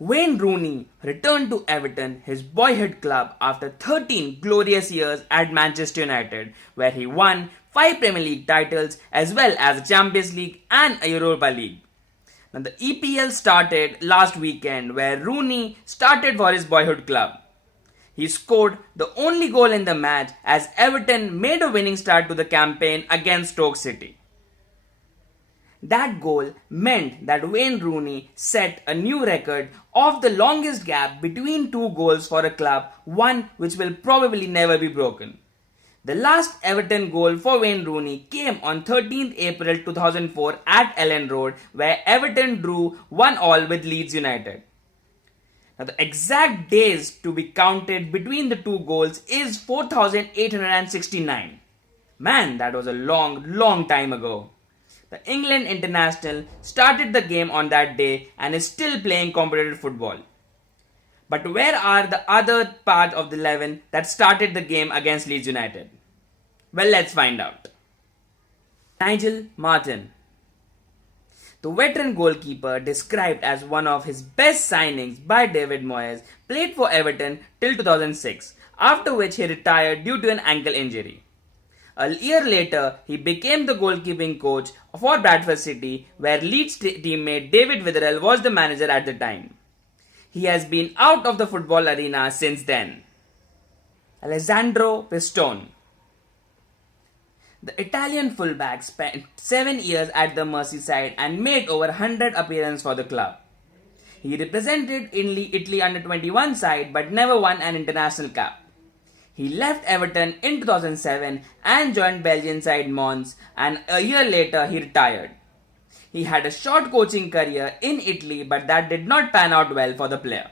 Wayne Rooney returned to Everton, his boyhood club, after 13 glorious years at Manchester United, where he won 5 Premier League titles as well as a Champions League and a Europa League. Now, the EPL started last weekend, where Rooney started for his boyhood club. He scored the only goal in the match as Everton made a winning start to the campaign against Stoke City. That goal meant that Wayne Rooney set a new record of the longest gap between two goals for a club, one which will probably never be broken. The last Everton goal for Wayne Rooney came on 13th April 2004 at Ellen Road, where Everton drew 1-1 with Leeds United. Now, the exact days to be counted between the two goals is 4,869. Man, that was a long time ago. The England international started the game on that day and is still playing competitive football. But where are the other part of the 11 that started the game against Leeds United? Well, let's find out. Nigel Martyn. The veteran goalkeeper, described as one of his best signings by David Moyes, played for Everton till 2006, after which he retired due to an ankle injury. A year later, he became the goalkeeping coach for Bradford City, where Leeds teammate David Witherell was the manager at the time. He has been out of the football arena since then. Alexandra Stone. The Italian fullback spent 7 years at the Merseyside and made over 100 appearances for the club. He represented Italy under 21 side but never won an international cap. He left Everton in 2007 and joined Belgian side Mons, and a year later he retired. He had a short coaching career in Italy, but that did not pan out well for the player.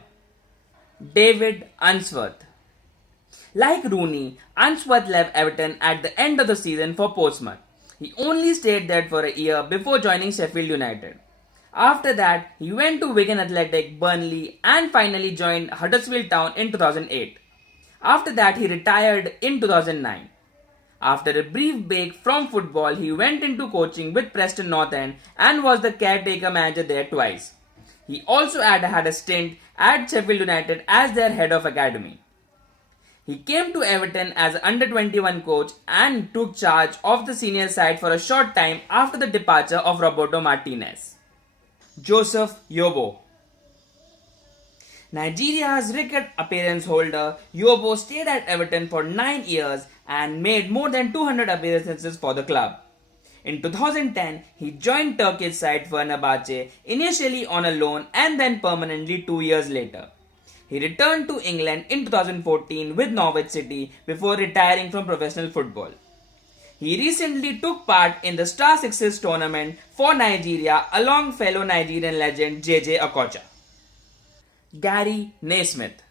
David Unsworth. Like Rooney, Unsworth left Everton at the end of the season for Portsmouth. He only stayed there for a year before joining Sheffield United. After that, he went to Wigan Athletic, Burnley, and finally joined Huddersfield Town in 2008. After that, he retired in 2009. After a brief break from football, he went into coaching with Preston North End and was the caretaker manager there twice. He also had a stint at Sheffield United as their head of academy. He came to Everton as an under-21 coach and took charge of the senior side for a short time after the departure of Roberto Martinez. Joseph Yobo. Nigeria's record appearance holder, Yobo stayed at Everton for 9 years and made more than 200 appearances for the club. In 2010, he joined Turkish side Fenerbahce, initially on a loan and then permanently 2 years later. He returned to England in 2014 with Norwich City before retiring from professional football. He recently took part in the Star Sixes tournament for Nigeria along fellow Nigerian legend JJ Okocha. Gary Naismith.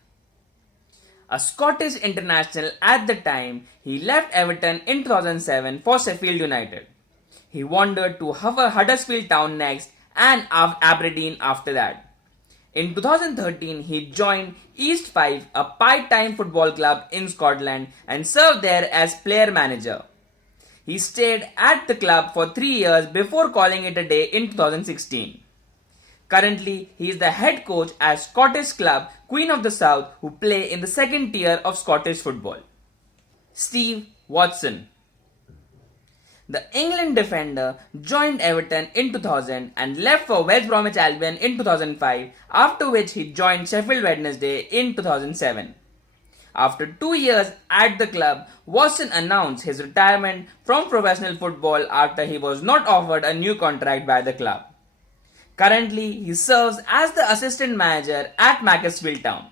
A Scottish international at the time, he left Everton in 2007 for Sheffield United. He wandered to Huddersfield Town next and Aberdeen after that. In 2013, he joined East Fife, a part-time football club in Scotland, and served there as player manager. He stayed at the club for 3 years before calling it a day in 2016. Currently, he is the head coach at Scottish club Queen of the South, who play in the second tier of Scottish football. Steve Watson. The England defender joined Everton in 2000 and left for West Bromwich Albion in 2005, after which he joined Sheffield Wednesday in 2007. After 2 years at the club, Watson announced his retirement from professional football after he was not offered a new contract by the club. Currently, he serves as the assistant manager at Macclesfield Town.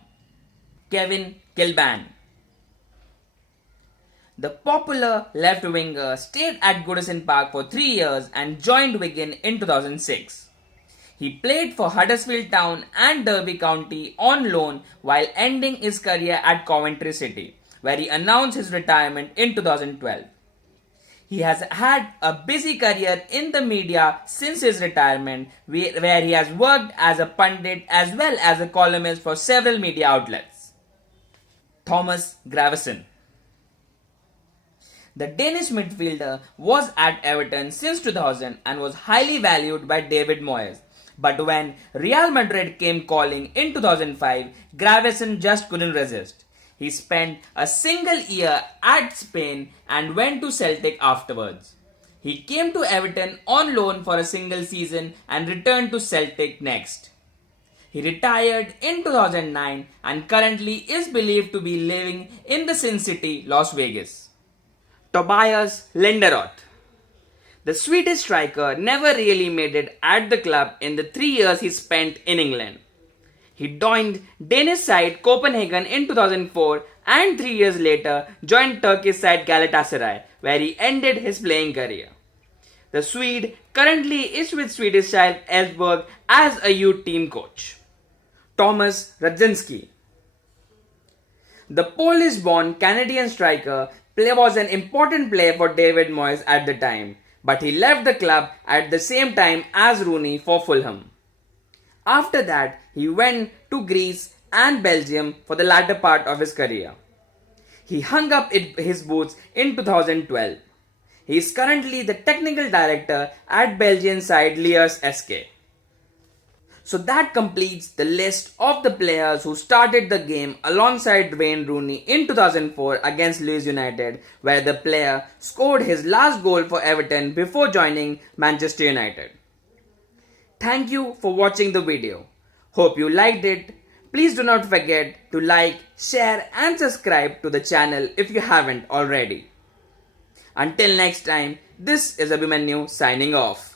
Kevin Glavine. The popular left winger stayed at Goodison Park for 3 years and joined Wigan in 2006. He played for Huddersfield Town and Derby County on loan while ending his career at Coventry City, where he announced his retirement in 2012. He has had a busy career in the media since his retirement, where he has worked as a pundit as well as a columnist for several media outlets. Thomas Gravesen. The Danish midfielder was at Everton since 2000 and was highly valued by David Moyes. But when Real Madrid came calling in 2005, Gravison just couldn't resist. He spent a single year at Spain and went to Celtic afterwards. He came to Everton on loan for a single season and returned to Celtic next. He retired in 2009 and currently is believed to be living in the Sin City, Las Vegas. Tobias Nilsson. The Swedish striker never really made it at the club in the 3 years he spent in England. He joined Danish side Copenhagen in 2004 and 3 years later joined Turkish side Galatasaray, where he ended his playing career. The Swede currently is with Swedish side Elfsborg as a youth team coach. Thomas Radzinsky. The Polish-born Canadian striker was an important player for David Moyes at the time, but he left the club at the same time as Rooney for Fulham. After that, he went to Greece and Belgium for the latter part of his career. He hung up his boots in 2012. He is currently the technical director at Belgian side Liège SK. So that completes the list of the players who started the game alongside Wayne Rooney in 2004 against Leeds United, where the player scored his last goal for Everton before joining Manchester United. Thank you for watching the video. Hope you liked it. Please do not forget to like, share and subscribe to the channel if you haven't already. Until next time, this is Abhimanyu signing off.